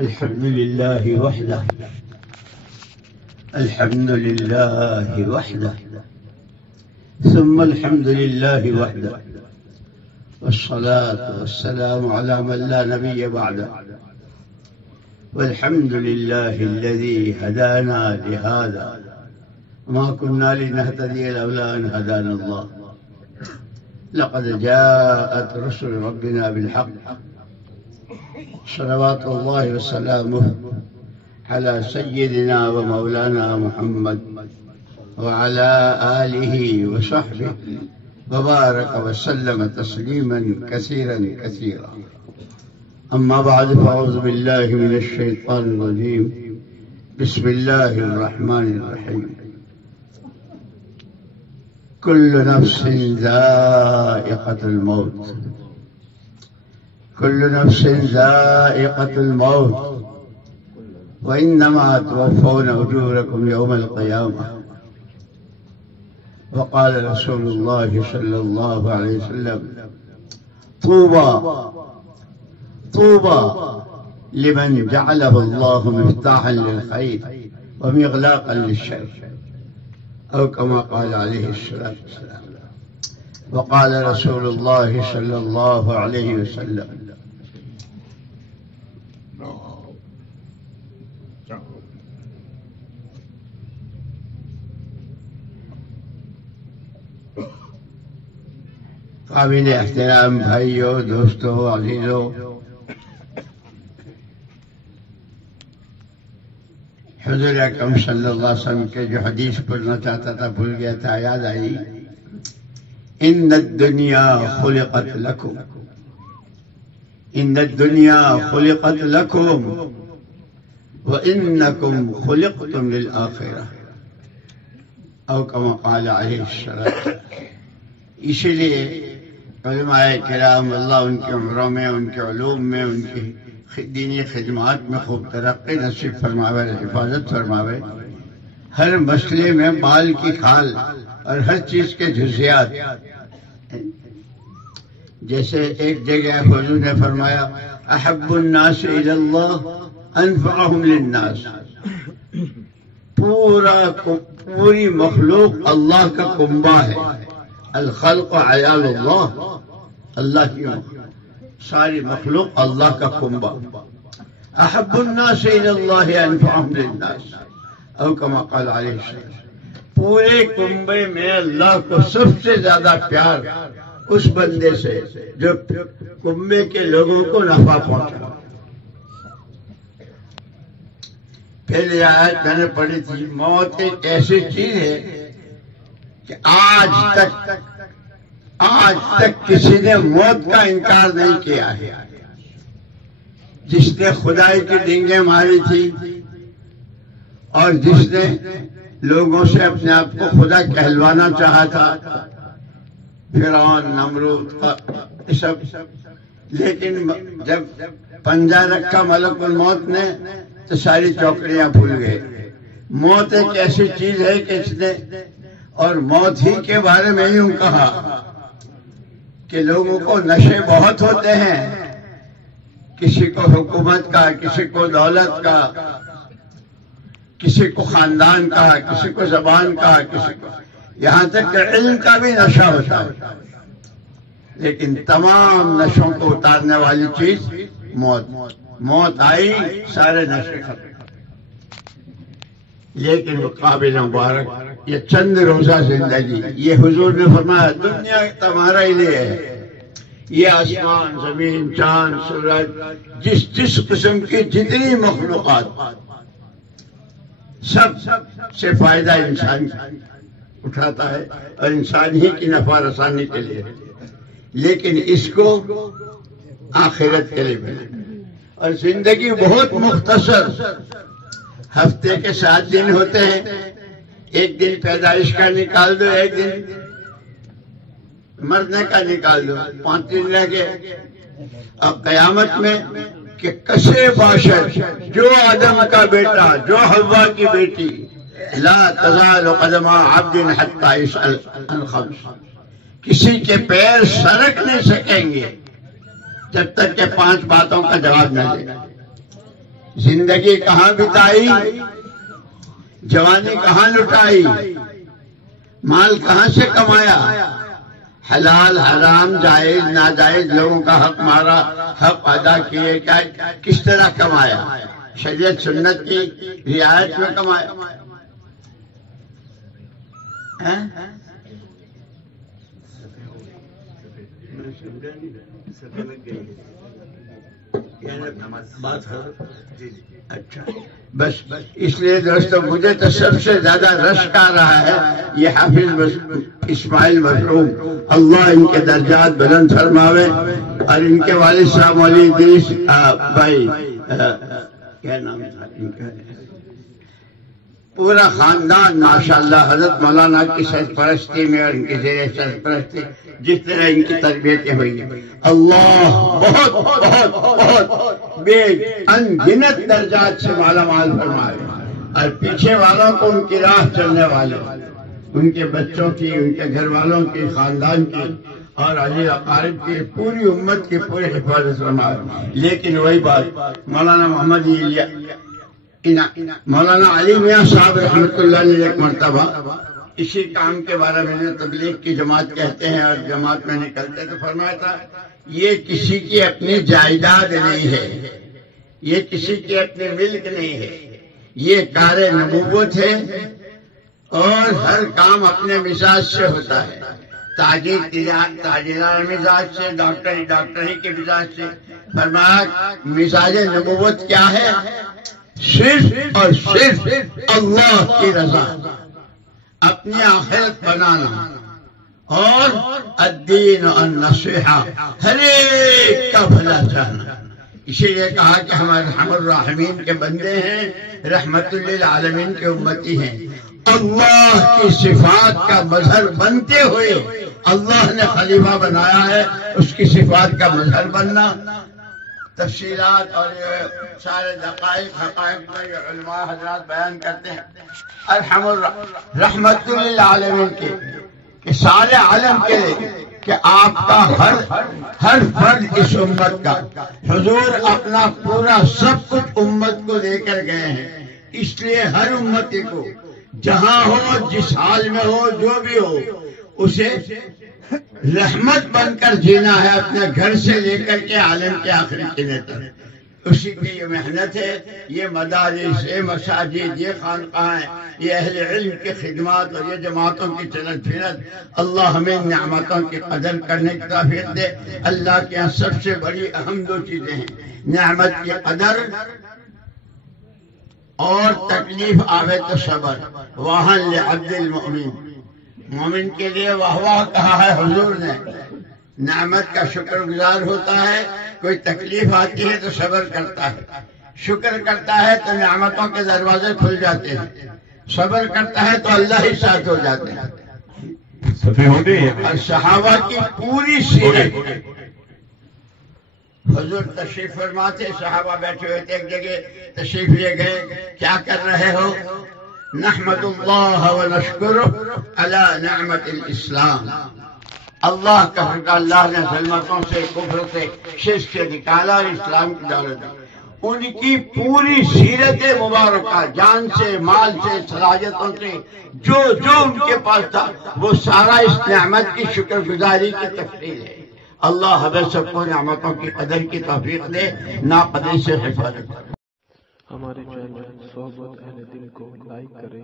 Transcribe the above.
الحمد لله وحده الحمد لله وحده ثم الحمد لله وحده والصلاة والسلام على من لا نبي بعده والحمد لله الذي هدانا لهذا وما كنا لنهتدي لولا أن هدانا الله لقد جاءت رسل ربنا بالحق صلوات الله وسلامه على سيدنا ومولانا محمد وعلى آله وصحبه وبارك وسلم تسليما كثيرا كثيرا. أما بعد فأعوذ بالله من الشيطان الرجيم. بسم الله الرحمن الرحيم. كل نفس ذائقة الموت كل نفس ذائقة الموت وإنما توفون أجوركم يوم القيامة. وقال رسول الله صلى الله عليه وسلم طوبى لمن جعله الله مفتاحا للخير ومغلاقا للشر أو كما قال عليه الصلاة والسلام. وقال رسول الله صلى الله عليه وسلم قابل احترام بھائیوں، دوستوں، عزیزوں، حضور اکرم صلی اللہ علیہ وسلم کے جو حدیث پڑھنا چاہتا تھا بھول گیا تھا، یاد آئی. ان الدنیا خلقت لکم خلقت لکم وانکم خلقتم للآخرہ او کما قال علیہ السلام. اسی لیے علماء کرام اللہ ان کی عمروں میں، ان کے علوم میں، ان کی دینی خدمات میں خوب ترقی نصیب فرماوے، حفاظت فرماوے. ہر مسئلے میں بال کی کھال اور ہر چیز کے جزیات. جیسے ایک جگہ حضور نے فرمایا احب الناس الی اللہ انفعهم للناس. پوری مخلوق اللہ کا کنبہ ہے. الخلق عیال اللہ، اللہ کی ساری مخلوق اللہ کا کنبہ. احب الناس الی اللہ انفعهم للناس او کما قال علیہ السلام. پورے کنبے میں اللہ کو سب سے زیادہ پیار اس بندے سے جو کنبے کے لوگوں کو نفع پہنچا. پھر یہ آیت میں نے پڑھی تھی، موت ایک ایسی چیز ہے کہ آج تک کسی نے موت کا انکار نہیں کیا ہے. جس نے خدائی کی ڈینگیں ماری تھی اور جس نے لوگوں سے اپنے آپ کو خدا کہلوانا چاہا تھا، فرعون، نمرود، سب، لیکن جب پنجہ رکھا ملک الموت نے تو ساری چوکڑیاں بھول گئے. موت ایک ایسی چیز ہے کہ اس نے، اور موت ہی کے بارے میں یوں کہا کہ لوگوں کو نشے بہت ہوتے ہیں، کسی کو حکومت کا، کسی کو دولت کا، کسی کو خاندان کا، کسی کو زبان کا، کسی کو یہاں تک کہ علم کا بھی نشہ ہوتا ہے. لیکن تمام نشوں کو اتارنے والی چیز موت آئی، سارے نشے ختم. لیکن قابل مبارک یہ چند روزہ زندگی، یہ حضور نے فرمایا دنیا تمہارا ہی لیے ہے. یہ آسمان، زمین، چاند، سورج، جس قسم کی جتنی مخلوقات، سب سے فائدہ انسان اٹھاتا ہے اور انسان ہی کی نفع رسانی کے لیے. لیکن اس کو آخرت کے لیے ملے. اور زندگی بہت مختصر، ہفتے کے 7 دن ہوتے ہیں. ایک دن پیدائش کا نکال دو، ایک دن مرنے کا نکال دو، 5 دن رہ گئے. اب قیامت میں کہ کسے باشد، جو آدم کا بیٹا، جو حوا کی بیٹی، لا تزال قدم عبد حتی یسأل عن خمس، کسی کے پیر سرک نہیں سکیں گے جب تک کہ 5 باتوں کا جواب نہ دے. زندگی کہاں بتائی، جوانی کہاں لٹائی، مال کہاں سے کمایا، حلال حرام جائز ناجائز لوگوں کا حق مارا، حق ادا کیے، کس طرح کمایا، شریعت سنت کی رعایت میں کمایا. اچھا بس اس لیے دوستو مجھے تو سب سے زیادہ رشک آ رہا ہے یہ حافظ اسماعیل مرحوم، اللہ ان کے درجات بلند فرماوے، اور ان کے والد صاحب مولوی ادریس بھائی کیا نام تھا ان کا، پورا خاندان ماشاءاللہ حضرت مولانا کی سرپرستی میں اور ان کی زیر سرپرستی جس طرح ان کی تربیتیں ہوئی ہیں، اللہ بہت بہت بہت بے انگنت درجات سے مالا مال فرمائے، اور پیچھے والوں کو ان کی راہ چلنے والے، ان کے بچوں کی، ان کے گھر والوں کی، خاندان کی اور علی اقارب کی، پوری امت کی پوری حفاظت فرمائے. لیکن وہی بات مولانا محمد مولانا علی میاں صاحب رحمۃ اللہ نے ایک مرتبہ اسی کام کے بارے میں تبلیغ کی جماعت کہتے ہیں اور جماعت میں نکلتے تو فرمایا تھا یہ کسی کی اپنی جائیداد نہیں ہے، یہ کسی کی اپنی ملک نہیں ہے، یہ کار نبوت ہے اور ہر کام اپنے مزاج سے ہوتا ہے، تاجرانہ مزاج سے، ڈاکٹری کے مزاج سے. فرمایا مزاج نبوت کیا ہے؟ صرف اور صرف اللہ کی رضا، اپنی آخرت بنانا اور الدین النصیحہ، ہر ایک کا بھلا چاہنا. اسی لیے کہا کہ ہم ارحم الراحمین کے بندے ہیں، رحمت للعالمین کے امتی ہیں. اللہ کی صفات کا مظہر بنتے ہوئے اللہ نے خلیفہ بنایا ہے، اس کی صفات کا مظہر بننا. تفصیلات اور سارے دقائق حقائق میں علماء حضرات بیان کرتے ہیں رحمت للعالمین کے کہ سارے عالم کے لیے کہ آپ کا ہر فرد اس امت کا، حضور اپنا پورا سب کچھ امت کو دے کر گئے ہیں. اس لیے ہر امتی کو جہاں ہو، جس حال میں ہو، جو بھی ہو، اسے رحمت بن کر جینا ہے، اپنے گھر سے لے کر کے عالم کے آخری قلعے تک. اسی کی یہ محنت ہے، یہ مدارس، یہ مساجد، یہ خانقاہیں، یہ اہل علم کی خدمات اور یہ جماعتوں کی چلت پھرت. اللہ ہمیں نعمتوں کی قدر کرنے کی توفیق دے. اللہ کے یہاں سب سے بڑی اہم دو چیزیں ہیں، نعمت کی قدر اور تکلیف آوے تو صبر. وہاں لعبد المؤمن، مومن کے لیے واہ واہ کہا ہے حضور نے، نعمت کا شکر گزار ہوتا ہے، کوئی تکلیف آتی ہے تو صبر کرتا ہے، شکر کرتا ہے تو نعمتوں کے دروازے کھل جاتے ہیں، صبر کرتا ہے تو اللہ ہی ساتھ ہو جاتے ہیں. اور صحابہ کی پوری سیرت، حضور تشریف فرما تھے، صحابہ بیٹھے ہوئے تھے ایک جگہ، تشریف لے گئے، کیا کر رہے ہو؟ نحمد اللہ ونشکرہ علی نعمت الاسلام. اللہ کا شکر، اللہ نے ظلمتوں سے، کفر سے، شرک سے نکالا اور اسلام کی دولت دی. ان کی پوری سیرت مبارکہ، جان سے، مال سے، صلاحیتوں سے، جو ان کے پاس تھا وہ سارا اس نعمت کی شکر گزاری کی تفصیل ہے. اللہ ہمیں سب کو نعمتوں کی قدر کی توفیق دے، ناقدری سے حفاظت کرے. ہمارے چینل صحبت اہل دل کو لائک کریں